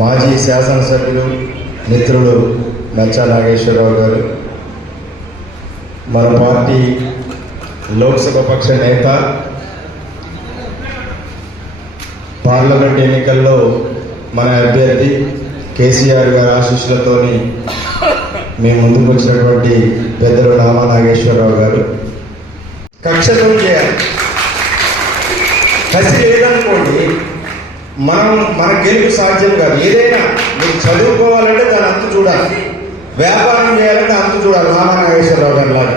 మాజీ శాసనసభ్యులు మిత్రులు నచ్చా నాగేశ్వరరావు గారు, మన పార్టీ లోక్సభ పక్ష నేత, పార్లమెంట్ ఎన్నికల్లో మన అభ్యర్థి కేసీఆర్ గారి ఆశీస్సులతోని మేము ముందుకు వచ్చినటువంటి పెద్దలు నామా నాగేశ్వరరావు గారు, కక్షతో చేయాలి. కసి లేదనుకోండి, మన గెలుపు సాధ్యం కాదు. ఏదైనా మీరు చదువుకోవాలంటే దాని అంతు చూడాలి, వ్యాపారం చేయాలంటే అంతు చూడాలి. నామా నాగేశ్వరరావు గారు లాగా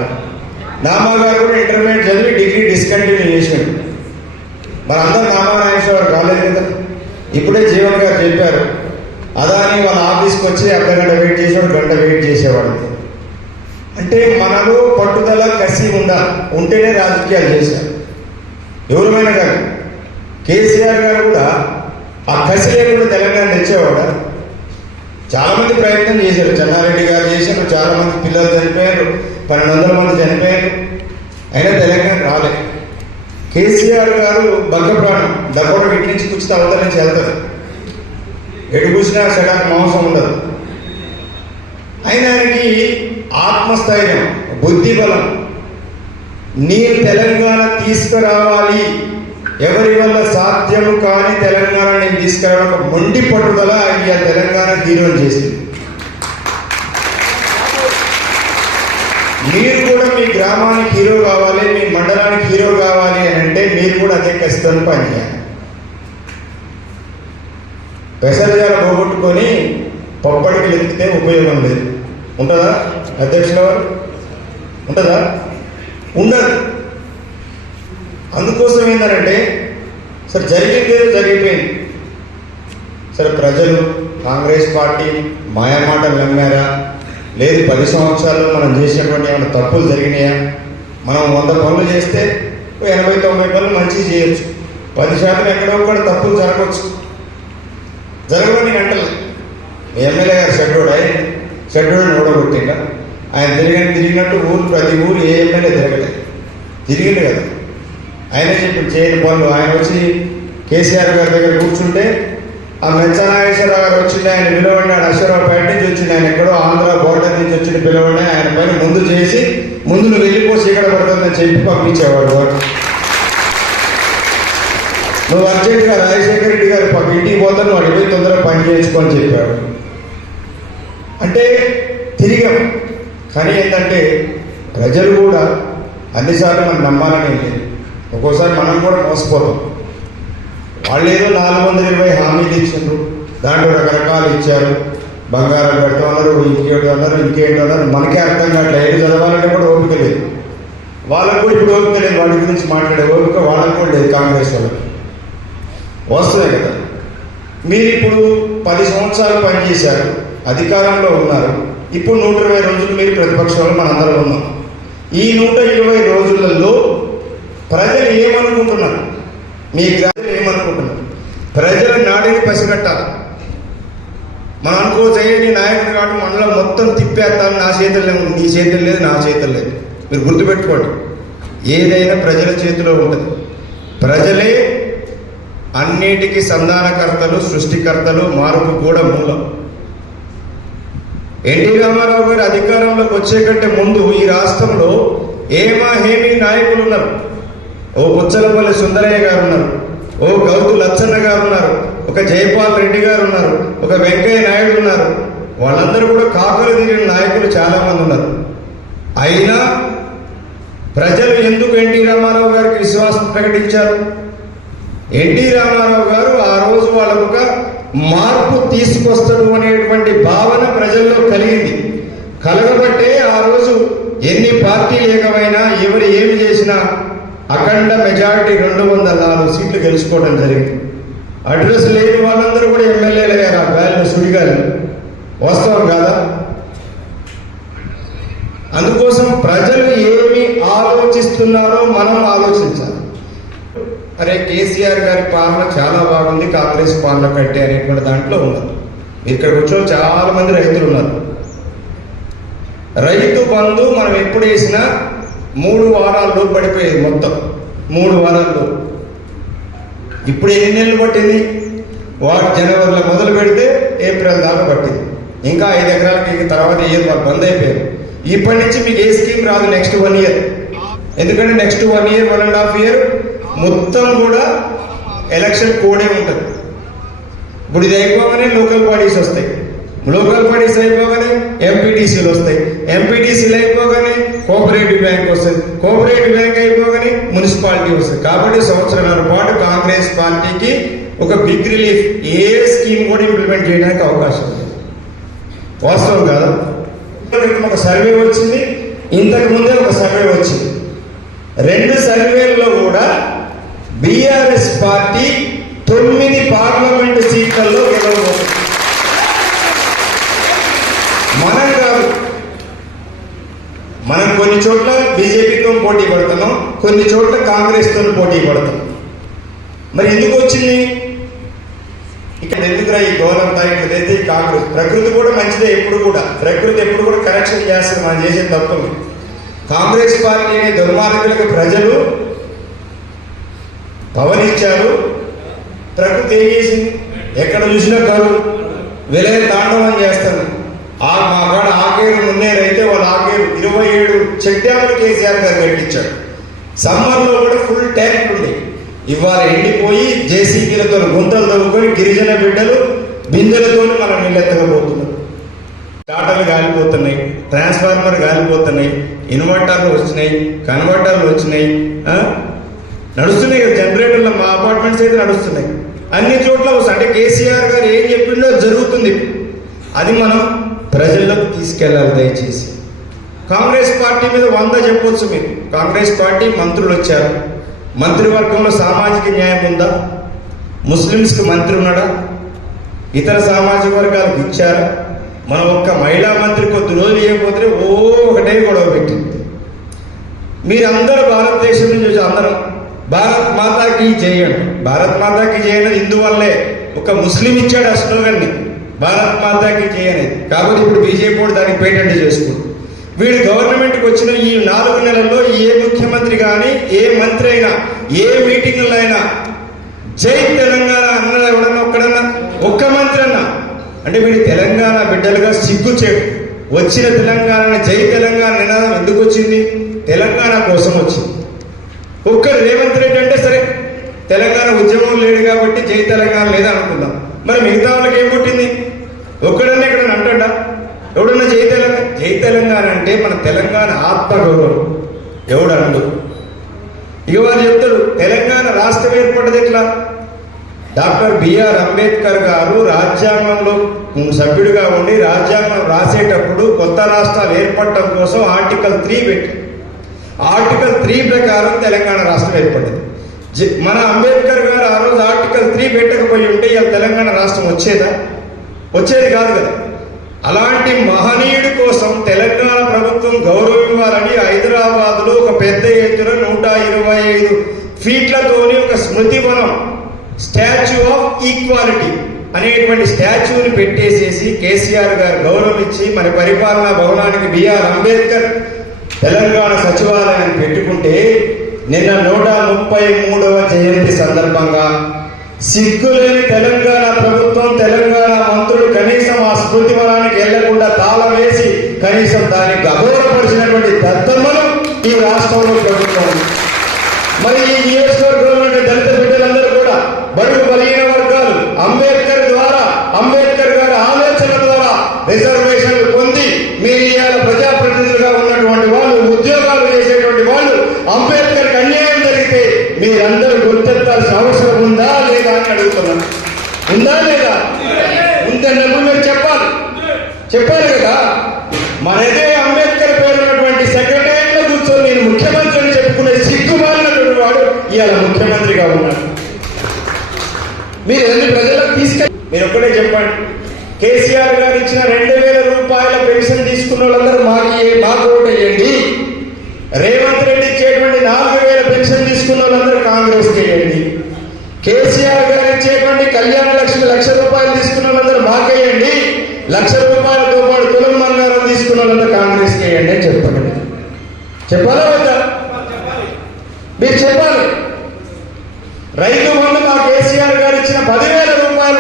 నామా గారు కూడా ఇంటర్మీడియట్ చదివి డిగ్రీ డిస్కంటిన్యూ చేసినాడు. మరి అందరూ నామా నాగేశ్వరరావు కాలేదు కదా. ఇప్పుడే జీవన్ గారు చెప్పారు, అదాని వాళ్ళ ఆఫీస్కి వచ్చి అర్ధగంట వెయిట్ చేసేవాడు, గంట వెయిట్ చేసేవాడు. అంటే మనలో పట్టుదల కసి ఉంటేనే రాజకీయాలు చేశారు ఎవరైనా కానీ. కేసీఆర్ గారు కూడా ఆ కసి లేకుండా తెలంగాణ తెచ్చేవాడు. చాలామంది ప్రయత్నం చేశారు, చెన్నారెడ్డి గారు చేశారు, చాలామంది పిల్లలు చనిపోయారు, 1200 మంది చనిపోయారు, అయినా తెలంగాణ రాలేదు. కేసీఆర్ గారు బగ్గ ప్రాణం, దగ్గర ఇటు నుంచి కూర్చుని అవతల నుంచి వెళ్తారు, ఎటు కూర్చున్నా సడాకు మాంసం ఉండదు. అయినా ఆయనకి ఆత్మస్థైర్యం, బుద్ధి బలం, నేను తెలంగాణ తీసుకురావాలి, ఎవరి వల్ల సాధ్యము కానీ తెలంగాణ నేను తీసుకురావడం ఒక మొండి పట్టుదల ఆయన తెలంగాణ హీరోని చేసింది. మీరు కూడా మీ గ్రామానికి హీరో కావాలి, మీ మండలానికి హీరో కావాలి అని అంటే మీరు కూడా అదే కష్టం పని చేయాలి. పెసరజాల పోగొట్టుకొని పప్పడికి వెతికితే ఉపయోగం లేదు. ఉంటుందా అధ్యక్షుల వారు? ఉంటుందా? ఉండదు. అందుకోసం ఏంటంటే సరే జరిగింది జరిగిపోయింది. సరే ప్రజలు కాంగ్రెస్ పార్టీ మాయమాటలు నమ్మారా? లేదు 10 సంవత్సరాల్లో మనం చేసినటువంటి ఏమైనా తప్పులు జరిగినాయా? మనం 100 పనులు చేస్తే 80-90 పనులు మంచిగా చేయొచ్చు, 10% ఎక్కడో కూడా తప్పులు జరగవచ్చు. జరగబడి గంటలు ఎమ్మెల్యే గారు షెడ్యూల్ని ఓడగొట్టిండ. ఆయన తిరిగినట్టు ప్రతి ఊరు ఏ ఎమ్మెల్యే తిరగలేదు, తిరిగిండు కదా. ఆయనే చెప్పి చేయని పనులు. ఆయన వచ్చి కేసీఆర్ గారి దగ్గర కూర్చుంటే ఆ మెచ్చనాగేశ్వరరావు గారు వచ్చింది, ఆయన పిలవండి, ఆయన అశ్వరావుపేట నుంచి వచ్చింది, ఆయన ఎక్కడో ఆంధ్ర బోర్డర్ నుంచి వచ్చింది, పిలవండి, ఆయన పైన ముందు చేసి ముందు నువ్వు వెళ్ళిపోసి ఇక్కడ పడుతుందని చెప్పి పంపించేవాడు. నువ్వు అర్జెంటుగా రాజశేఖర రెడ్డి గారు ఇంటికి పోతాను, వాడు పోయి తొందరగా పని చేయించుకొని చెప్పాడు. అంటే తిరిగాం. కానీ ఏంటంటే ప్రజలు కూడా అన్నిసార్లు మనం నమ్మాలని లేదు, ఒక్కోసారి మనం కూడా మోసపోతాం. వాళ్ళు ఏదో 420 హామీలు ఇచ్చిండ్రు, దాంట్లో రకరకాలు ఇచ్చారు, బంగారం పెడతామన్నారు, ఇంకేంటి అన్నారు, ఇంకేంటి అన్నారు, మనకే అర్థం కావట్లేదు. ఏది చదవాలంటే కూడా ఓపిక లేదు, వాళ్ళకు కూడా ఇప్పుడు ఓపిక లేదు, వాటి గురించి మాట్లాడే ఓపిక వాళ్ళకు కూడా లేదు. కాంగ్రెస్ వాళ్ళకి వస్తుంది కదా. మీరు ఇప్పుడు 10 సంవత్సరాలు పనిచేశారు, అధికారంలో ఉన్నారు. ఇప్పుడు 120 రోజులు మీరు ప్రతిపక్షంలో మనందరం ఉన్నాం. ఈ 120 రోజులలో ప్రజలు ఏమనుకుంటున్నారు? మీ ప్రజలు ఏమనుకుంటున్నారు? ప్రజల నాడిని పసిగట్టాలి. మనం అనుకోవచ్చి నాయకుడు కాదు మండలం మొత్తం తిప్పేస్తాను, నా చేతుల్లో ఉంది, నీ చేతులు లేదు, నా చేతులు లేదు. మీరు గుర్తుపెట్టుకోండి, ఏదైనా ప్రజల చేతిలో ఉంటుంది. ప్రజలే అన్నిటికీ సంధానకర్తలు, సృష్టికర్తలు, మార్పు కూడా మూలం. ఎన్టీ రామారావు గారు అధికారంలోకి వచ్చే కంటే ముందు ఈ రాష్ట్రంలో హేమీ నాయకులు ఉన్నారు. ఓ పుచ్చలపల్లి సుందరయ్య గారు ఉన్నారు, ఓ గౌతు లచ్చన్న గారు ఉన్నారు, ఒక జైపాల్ రెడ్డి గారు ఉన్నారు, ఒక వెంకయ్య నాయుడు ఉన్నారు. వాళ్ళందరూ కూడా కాకలు తిరిగిన నాయకులు చాలా మంది ఉన్నారు. అయినా ప్రజలు ఎందుకు ఎన్టీ రామారావు గారికి విశ్వాసం ప్రకటించారు? ఎన్టీ రామారావు గారు ఆ రోజు వాళ్ళకు ఒక మార్పు తీసుకొస్తాడు అనేటువంటి భావన ప్రజల్లో కలిగింది. కలగబట్టే ఆ రోజు ఎన్ని పార్టీలు ఏకమైనా, ఎవరు ఏమి చేసినా అఖండ మెజారిటీ 204 సీట్లు గెలుచుకోవడం జరిగింది. అడ్రస్ లేని వాళ్ళందరూ కూడా ఎమ్మెల్యేలు అయ్యారు. ఆ గాలిలో సుడిగాలి వాస్తవం కాదా? అందుకోసం ప్రజలు ఏమి ఆలోచిస్తున్నారో మనం ఆలోచించాలి. అరే కేసీఆర్ గారి పాలన చాలా బాగుంది, కాంగ్రెస్ పాలన కంటే అనేటువంటి దాంట్లో ఉన్నారు. ఇక్కడ కూర్చొని చాలా మంది రైతులు ఉన్నారు. రైతు బంధు మనం ఎప్పుడు వేసినా 3 వారాల్లో పడిపోయేది, మొత్తం 3 వారాల్లో. ఇప్పుడు ఎన్ని నెలలు పట్టింది? వాడు జనవరిలో మొదలు పెడితే ఏప్రిల్ దాకా పట్టింది. ఇంకా 5 ఎకరాలకి ఇంక తర్వాత ఇయర్ వాళ్ళు బంద్ అయిపోయారు. ఇప్పటి నుంచి మీకు ఏ స్కీమ్ రాదు నెక్స్ట్ 1 ఇయర్. ఎందుకంటే నెక్స్ట్ 1 ఇయర్ 1.5 ఇయర్ మొత్తం కూడా ఎలక్షన్ కోడే ఉంటుంది. ఇప్పుడు ఇది అయిపోగానే లోకల్ బాడీస్ వస్తాయి, లోకల్ బాడీస్ అయిపోగానే ఎంపీటీసీలు వస్తాయి, ఎంపీటీసీలు అయిపోగానే కోఆపరేటివ్ బ్యాంక్ వస్తుంది, కోఆపరేటివ్ బ్యాంక్ అయిపోగానే మున్సిపాలిటీ వస్తుంది. కాబట్టి సంవత్సరాల పాటు కాంగ్రెస్ పార్టీకి ఒక బిగ్ రిలీఫ్, ఏ స్కీమ్ కూడా ఇంప్లిమెంట్ చేయడానికి అవకాశం ఉంది. వాస్తవం కాదు. ఒక సర్వే వచ్చింది, ఇంతకు ముందే ఒక సర్వే వచ్చింది. 2 సర్వేల్లో కూడా బీఆర్ఎస్ పార్టీ 9 పార్లమెంటు సీట్లలో గెలవబోతుంది. మనం కాదు, మనం కొన్ని చోట్ల బీజేపీతో పోటీ పడుతున్నాం, కొన్ని చోట్ల కాంగ్రెస్తో పోటీ పడుతున్నాం. మరి ఎందుకు వచ్చింది? ఇక్కడ ఎందుకురా ఈ గౌరవం తాగితే ఈ కాంగ్రెస్? ప్రకృతి కూడా మంచిదే, ఎప్పుడు కూడా ప్రకృతి ఎప్పుడు కూడా కరెక్షన్ చేస్తుంది, మనం చేసే తప్పులు. కాంగ్రెస్ పార్టీ అనే దుర్మార్గులకు ప్రజలు పవన్ ఇచ్చారు. ప్రకృతి ఏం చేసింది? ఎక్కడ చూసినా కరువు, విలయ తాండవం చేస్తారు. మా కాడ ఆకేరు మున్నేరైతే వాళ్ళ ఆకేరు 27 చెక్ డ్యాములు కేసీఆర్ గారు కట్టించాడు. సమ్మర్లో కూడా ఫుల్ ట్యాంక్ ఉంది. ఇవాళ ఎండిపోయి జేసీబీలతో గుంతలు తవ్వుకొని గిరిజన బిడ్డలు బిందెలతో మనం నీళ్ళెత్తకపోతున్నాం. టాటర్లు గాలిపోతున్నాయి, ట్రాన్స్ఫార్మర్ గాలిపోతున్నాయి, ఇన్వర్టర్లు వచ్చినాయి, కన్వర్టర్లు వచ్చినాయి, నడుస్తున్నాయి కదా జనరేటర్లు. మా అపార్ట్మెంట్స్ అయితే నడుస్తున్నాయి, అన్ని చోట్ల వస్తాయి. అంటే కేసీఆర్ గారు ఏం చెప్పిండో జరుగుతుంది. అది మనం ప్రజల్లోకి తీసుకెళ్ళాలి. దయచేసి కాంగ్రెస్ పార్టీ మీద 100 చెప్పొచ్చు మీరు. కాంగ్రెస్ పార్టీ మంత్రులు వచ్చారు, మంత్రివర్గంలో సామాజిక న్యాయం ఉందా? ముస్లిమ్స్కి మంత్రి ఉన్నాడా? ఇతర సామాజిక వర్గాలకు ఇచ్చారా? మనం ఒక్క మహిళా మంత్రి కొద్ది రోజులు ఇవ్వకపోతే ఒకటే గొడవ పెట్టింది. మీరందరూ భారతదేశం నుంచి వచ్చి అందరం భారత్ మాతాకి చేయండి. భారత్ మాతాకి చేయనది ఇందువల్లే ఒక ముస్లిం ఇచ్చాడు ఆ స్లోగన్ని, భారత్ మాతాకి చేయనేది. కాబట్టి ఇప్పుడు బీజేపీ కూడా దానికి పేటెంట్ చేసుకుంది. వీడు గవర్నమెంట్కి వచ్చిన ఈ 4 నెలల్లో ఏ ముఖ్యమంత్రి కానీ ఏ మంత్రి అయినా ఏ మీటింగ్లో అయినా జై తెలంగాణ అన్న ఎవడన్నా ఒక్కడన్నా ఒక్క మంత్రి అన్నా అంటే వీడు తెలంగాణ బిడ్డలుగా సిగ్గు చేయడు. వచ్చిన తెలంగాణని జై తెలంగాణ నినాదం ఎందుకు వచ్చింది? తెలంగాణ కోసం వచ్చింది. ఒక్కరు రేవంత్ రెడ్డి అంటే సరే తెలంగాణ ఉద్యమం లేడు కాబట్టి జై తెలంగాణ లేదా అనుకుందాం. మరి మిగతా వాళ్ళకి ఏం పుట్టింది? ఒక్కడన్నా ఇక్కడ అంటాడా? ఎవడన్నా జై తెలంగాణ? జై తెలంగాణ అంటే మన తెలంగాణ ఆత్మగౌరవం. ఎవడన్నాడు? ఇక వారు చెప్తాడు తెలంగాణ రాష్ట్రం ఏర్పడ్డది ఎట్లా? డాక్టర్ బిఆర్ అంబేద్కర్ గారు రాజ్యాంగంలో సభ్యుడిగా ఉండి రాజ్యాంగం రాసేటప్పుడు కొత్త రాష్ట్రాలు ఏర్పడటం కోసం ఆర్టికల్ 3 పెట్టారు. ఆర్టికల్ 3 ప్రకారం తెలంగాణ రాష్ట్రం ఏర్పడ్డది. మన అంబేద్కర్ గారు ఆ రోజు ఆర్టికల్ 3 పెట్టకపోయి ఉంటే ఇలా తెలంగాణ రాష్ట్రం వచ్చేదా? వచ్చేది కాదు కదా. అలాంటి మహనీయుడి కోసం తెలంగాణ ప్రభుత్వం గౌరవం ఇవ్వాలని హైదరాబాద్లో ఒక పెద్ద ఎత్తున 125 ఫీట్లతోని ఒక స్మృతి వనం, స్టాచ్యూ ఆఫ్ ఈక్వాలిటీ అనేటువంటి స్టాచ్యూని పెట్టేసేసి కేసీఆర్ గారు గౌరవం ఇచ్చి మన పరిపాలనా భవనానికి బిఆర్ అంబేద్కర్ తెలంగాణ సచివాలయాన్ని పెట్టుకుంటే నిన్న 133వ జయంతి సందర్భంగా సిగ్గులేని తెలంగాణ ప్రభుత్వం, తెలంగాణ మంత్రులు కనీసం ఆ స్మృతి వనానికి వెళ్లకుండా తాళం వేసి కనీసం దానికి అగౌరవపరిచినటువంటి దత్తమ్మలు ఈ రాష్ట్రంలో ప్రభుత్వం. మరి ఈ నియోజకవర్గంలో దళిత బిడ్డలందరూ కూడా బడుగు బలహీన వర్గాలు అంబేద్కర్ ద్వారా, అంబేద్కర్ గారి ఆలోచన ద్వారా రిజర్వేషన్లు పొంది మీరు ఇవాళ ప్రజాప్రతినిధులుగా ఉన్నటువంటి వాళ్ళు, ఉద్యోగాలు చేసేటువంటి వాళ్ళు, అంబేద్కర్కి అన్యాయం జరిగితే మీరందరూ గుర్తెత్తాల్సిన అవసరం ఉందా లేదా అని అడుగుతున్నాను. ఉందా లేదా? ఉందన్నప్పుడు మీరు చెప్పాలి కదా. మనదే అంబేద్కర్ పేరు ఉన్నటువంటి సెక్రటేరియట్లో కూర్చొని నేను ముఖ్యమంత్రి అని చెప్పుకునే సిగ్గుమాలినటువంటి వాడు ఇవాళ ముఖ్యమంత్రిగా ఉన్నాడు. మీరు ఎన్ని ప్రజలకు మీరు ఒక్కడే చెప్పండి. కేసీఆర్ గారు ఇచ్చిన 2000 రూపాయల పెన్షన్ తీసుకున్న వాళ్ళందరూ మాకు ఓటు వేయండి. రేవంత్ రెడ్డి ఇచ్చేటువంటి 4000 పెన్షన్ తీసుకున్న వాళ్ళందరూ కాంగ్రెస్ చేయండి. కేసీఆర్ గారు ఇచ్చేటువంటి కళ్యాణ లక్ష్మి 1,00,000 రూపాయలు తీసుకున్న వాళ్ళందరూ మాకేయండి. 1,00,000 రూపాయలతో పాటు తులం బంగారం తీసుకున్న వాళ్ళందరూ కాంగ్రెస్ చేయండి అని చెప్పండి. చెప్పాలా వద్దా? మీరు చెప్పాలి. రైతు బంధు మా కేసీఆర్ గారు ఇచ్చిన 10,000 రూపాయలు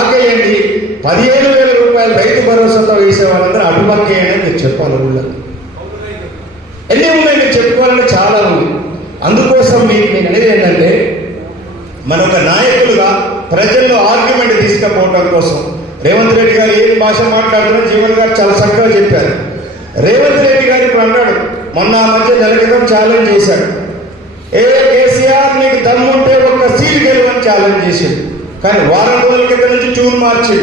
నాకేయండి, 15,000 రూపాయలు రైతు భరోసాతో వేసే వాళ్ళందరూ అటుపక్కేయండి అని మీరు చెప్పాలి. ఊళ్ళో ఎన్ని ఉన్నాయి మీరు చెప్పుకోవాలంటే చాలా ఉంది. అందుకోసం మీకు నేను అనేది ఏంటంటే, మన ఒక నాయకులుగా ప్రజల్లో ఆర్గ్యుమెంట్ తీసుకుపోవడం కోసం రేవంత్ రెడ్డి గారు ఏం భాష మాట్లాడుతున్నా జీవన్ గారు చాలా చక్కగా చెప్పారు. రేవంత్ రెడ్డి గారు ఇప్పుడు అన్నాడు, మొన్న ఆ మధ్య నెల క్రితం ఛాలెంజ్ చేశాడు, కేసీఆర్ నీకు దమ్ముంటే ఒక్క సీట్ గెలవని ఛాలెంజ్ చేశాడు. కానీ వారం రోజుల క్రితం నుంచి ట్యూన్ మార్చి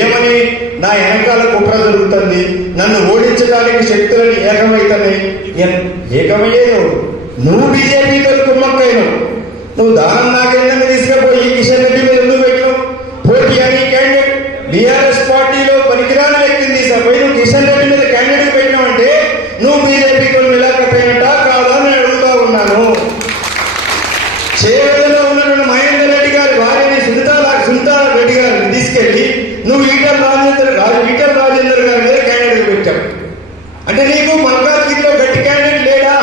ఏమని, నా వెనకాల కుట్ర జరుగుతుంది, నన్ను ఓడించడానికి శక్తులను ఏకమైతున్నాయి. ఏకమయ్యేది నువ్వు బీజేపీతో కుమ్మక్కైనావు. నువ్వు దానం నాగేంద్రని తీసుకుపోయి కిషన్ రెడ్డి మీద ఎందుకు పెట్టినావు? పోటీ అని క్యాండిడేట్ బీఆర్ఎస్ పార్టీలో పనికిరాని వ్యక్తిని తీసుకుపోయి నువ్వు కిషన్ రెడ్డి మీద క్యాండిడేట్ పెట్టినావంటే నువ్వు బీజేపీతో నిలాకపోయినట్ట కాదా అని అడుగుతా ఉన్నాను. చేవెళ్ళలో ఉన్నటువంటి మహేందర్ రెడ్డి గారి భార్యని సునీతా రెడ్డి గారిని తీసుకెళ్లి నువ్వు ఈటల రాజేందర్ గారి మీద క్యాండిడేట్ పెట్టావు. అంటే నీకు మల్కాజ్గిరిలో గట్టి క్యాండిడేట్ లేడా?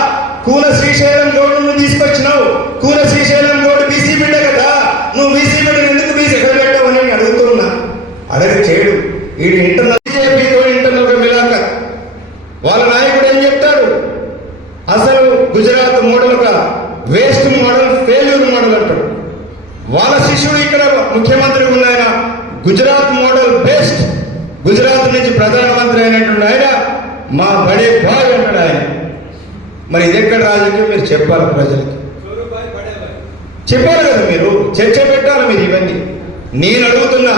కూన శ్రీశైలం గౌడ్ను తీసుకొచ్చినావు. కూన శ్రీశైలం గౌడ్ బీసీ బిడ్డ కదా, నువ్వు బీసీ బిడ్డను ఎందుకు బీసీ ఎక్కడ పెట్టావు అని అడుగుతున్నా. అడగ చేయడు వీడు ఇంటర్నల్ బీజేపీతో ఇంటర్నల్ గా మిలాఖత్. వాళ్ళ నాయకుడు ఏం చెప్తాడు, అసలు గుజరాత్ మోడల్ ఒక వేస్ట్ మోడల్, ఫెయిల్యూర్ మోడల్ అంటాడు. వాళ్ళ శిష్యుడు ఇక్కడ ముఖ్యమంత్రి ఉన్న ఆయన గుజరాత్ మోడల్ బెస్ట్, గుజరాత్ నుంచి ప్రధానమంత్రి అయినటువంటి ఆయన మా బడే బాయ్ అంటాడు ఆయన. మరి ఇది ఎక్కడ రాజకీయం మీరు చెప్పాలి, ప్రజలకి చెప్పాలి కదా, మీరు చర్చ పెట్టాలి మీరు ఇవన్నీ. నేను అడుగుతున్నా,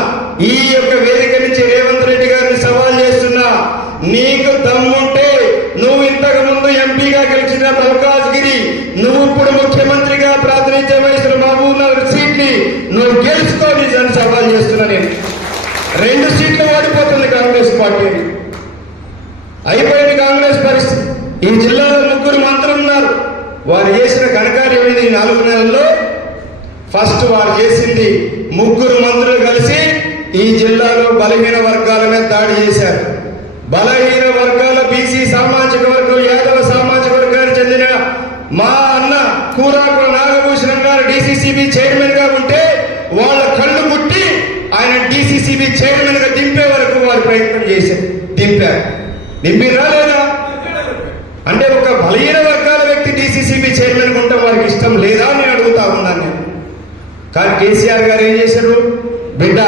ఈ యొక్క వేదిక నుంచి రేవంత్ రెడ్డి గారిని సవాల్ చేస్తున్నా, నీకు దమ్ముంటే నువ్వు ఇంతకు ముందు ఎంపీగా గెలిచిన మల్కాజ్గిరి, నువ్వు ఇప్పుడు ముఖ్యమంత్రిగా ప్రాతినిధ్యం వహిస్తున్న మహబూబ్నగర్ సీట్ని నువ్వు గెలుచుకోని అని సవాల్ చేస్తున్నా. నేను 2 సీట్లు ఓడిపోతుంది కాంగ్రెస్ పార్టీ, అయిపోయింది కాంగ్రెస్ పరిస్థితి. ఈ జిల్లాలో 3 మంత్రులు ఉన్నారు. వారు చేసిన ఘనకార్యం ఏమిటి? 4 నెలల్లో ఫస్ట్ వారు చేసింది 3 మంత్రులు కలిసి ఈ జిల్లాలో బలహీన వర్గాల మీద దాడి చేశారు. బలహీన వర్గాల బీసీ సామాజిక వర్గం, యాదవ సామాజిక వర్గానికి చెందిన మా అన్న కూరాకుల నాగభూషణం గారు డిసిసిబి చైర్మన్ గా ఉంటే వాళ్ళ కళ్ళు ముట్టి ఆయన డిసిసిబి చైర్మన్ గా దింపే వరకు వారు ప్రయత్నం చేశారు. దింపిరా లేదా? అంటే ఒక బలహీన వర్గాల వ్యక్తి డిసిసిబి చైర్మన్ ఉంటే వారికి ఇష్టం లేదా అని అడుగుతా ఉన్నాను నేను. కానీ కేసీఆర్ గారు ఏం చేశారు, బిడ్డ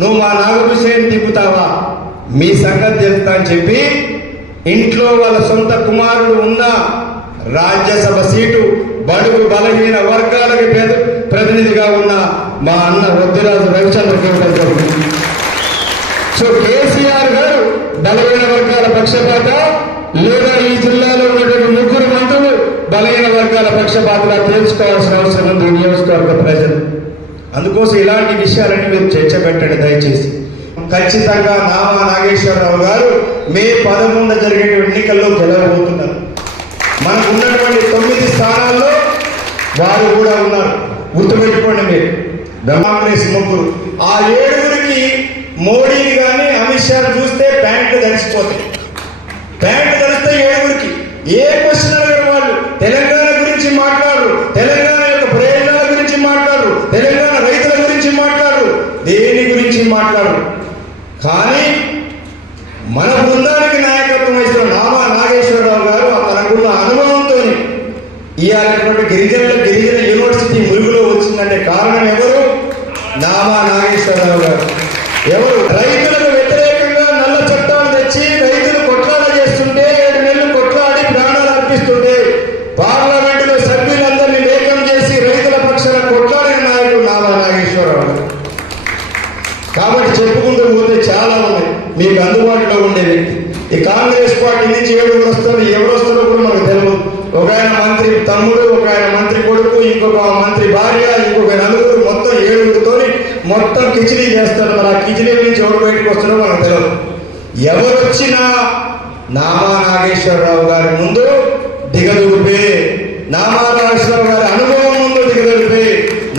నువ్వు మా నాగభూషణ్ దింపుతావా, మీ సంగతి తెలుస్తా అని చెప్పి ఇంట్లో వాళ్ళ సొంత కుమారుడు ఉన్న రాజ్యసభ సీటు బడుగు బలహీన వర్గాలకి ప్రతినిధిగా ఉన్న మా అన్న వద్దిరాజు రవిచంద్ర గౌడ్. సో కేసీఆర్ గారు బలహీన వర్గాల పక్షపాత, లేదా ఈ జిల్లాలో ఉన్నటువంటి 3 మంత్రులు బలహీన వర్గాల పక్షపాతలా తెలుసుకోవాల్సిన అవసరం ఉంది నియోజకవర్గ ప్రజలు. అందుకోసం ఇలాంటి విషయాలన్నీ మీరు చర్చ పెట్టండి దయచేసి. ఖచ్చితంగా నామా నాగేశ్వరరావు గారు మే 11 జరిగే ఎన్నికల్లో గెలవబోతున్నారు. మనకు ఉన్నటువంటి 9 స్థానాల్లో వారు కూడా ఉన్నారు. గుర్తుపెట్టుకోండి మీరు. కాంగ్రెస్ 3, ఆ 7గురికి మోడీని కానీ అమిత్ షా చూస్తే ప్యాంట్లు తడిసిపోతాయి. ప్యాంట్లు తడిస్తే 7గురికి ఏ క్వశ్చన్ అడగరు వాళ్ళు. తెలంగాణ గురించి మాట్లాడరు, తెలంగాణ యొక్క ప్రయోజనాల గురించి మాట్లాడరు, తెలంగాణ రైతుల గురించి మాట్లాడరు, దేని గురించి మాట్లాడరు. కానీ మన బృందానికి నాయకత్వం వహిస్తున్న నామా నాగేశ్వరరావు గారు తనకున్న అనుభవంతో ఇవాళ గిరిజన యూనివర్సిటీ మురుగులో వచ్చిందంటే కారణం ఎవరు? నామా నాగేశ్వరరావు గారు. ఎవరు? రైతులకు వ్యతిరేకంగా నల్ల చట్టాలు తెచ్చి రైతులు కొట్లాడ చేస్తుంటే 7 నెలలు కొట్లాడి ప్రాణాలు అర్పిస్తుంటే పార్లమెంటులో సభ్యులందరినీ ఏకం చేసి రైతుల పక్షాన కొట్లాడిన నాయకుడు నామా నాగేశ్వరరావు గారు. కాబట్టి చెప్పుకుంటూ పోతే చాలా ఉన్నాయి. మీకు అందుబాటులో ఉండే వ్యక్తి. ఈ కాంగ్రెస్ పార్టీ నుంచి 7 వస్తారు, ఎవరు వస్తారో కూడా మనకు తెలియదు. ఒక ఆయన మంత్రి తమ్ముడు, ఒక ఆయన మంత్రి కొడుకు, ఇంకొక మంత్రి భార్య, ఇంకొక 4, మొత్తం 7 మొత్తం కిచిడీ చేస్తారు. మరి ఆ కిచిడీ నుంచి ఎవరు బయటకు వస్తారో మనకు తెలియదు. ఎవరు వచ్చినా నామా నాగేశ్వరరావు గారి ముందు దిగదుడిపే, నామా నాగేశ్వరరావు గారి అనుభవం ముందు దిగదుడిపే.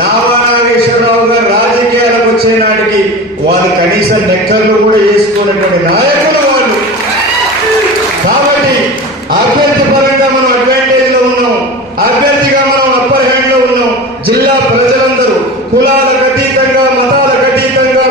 నామా నాగేశ్వరరావు గారు రాజకీయాలకు వచ్చే నాటికి వాళ్ళు కనీసం నెక్కర్లు కూడా వేసుకున్నటువంటి నాయకులు వాళ్ళు. కాబట్టి అభ్యర్థి పరంగా మనం అడ్వాంటేజ్ లో ఉన్నాం, అభ్యర్థిగా మనం అప్పర్ హ్యాండ్ లో ఉన్నాం. జిల్లా ప్రజలందరూ కులాలకు అతీతంగా, మతాలకు అతీతంగా,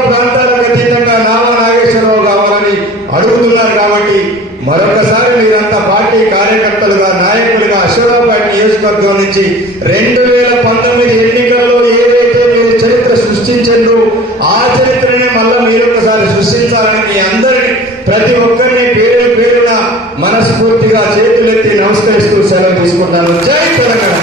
నుంచి 2019 ఎన్నికల్లో ఏదైతే మీరు చరిత్ర సృష్టించారో ఆ చరిత్రనే మళ్ళీ మీరు ఒకసారి సృష్టించాలని మీ అందరినీ ప్రతి ఒక్కరిని పేరు పేరున మనస్ఫూర్తిగా చేతులెత్తి నమస్కరిస్తూ సెలవు తీసుకుంటాను. జై తెలంగాణ.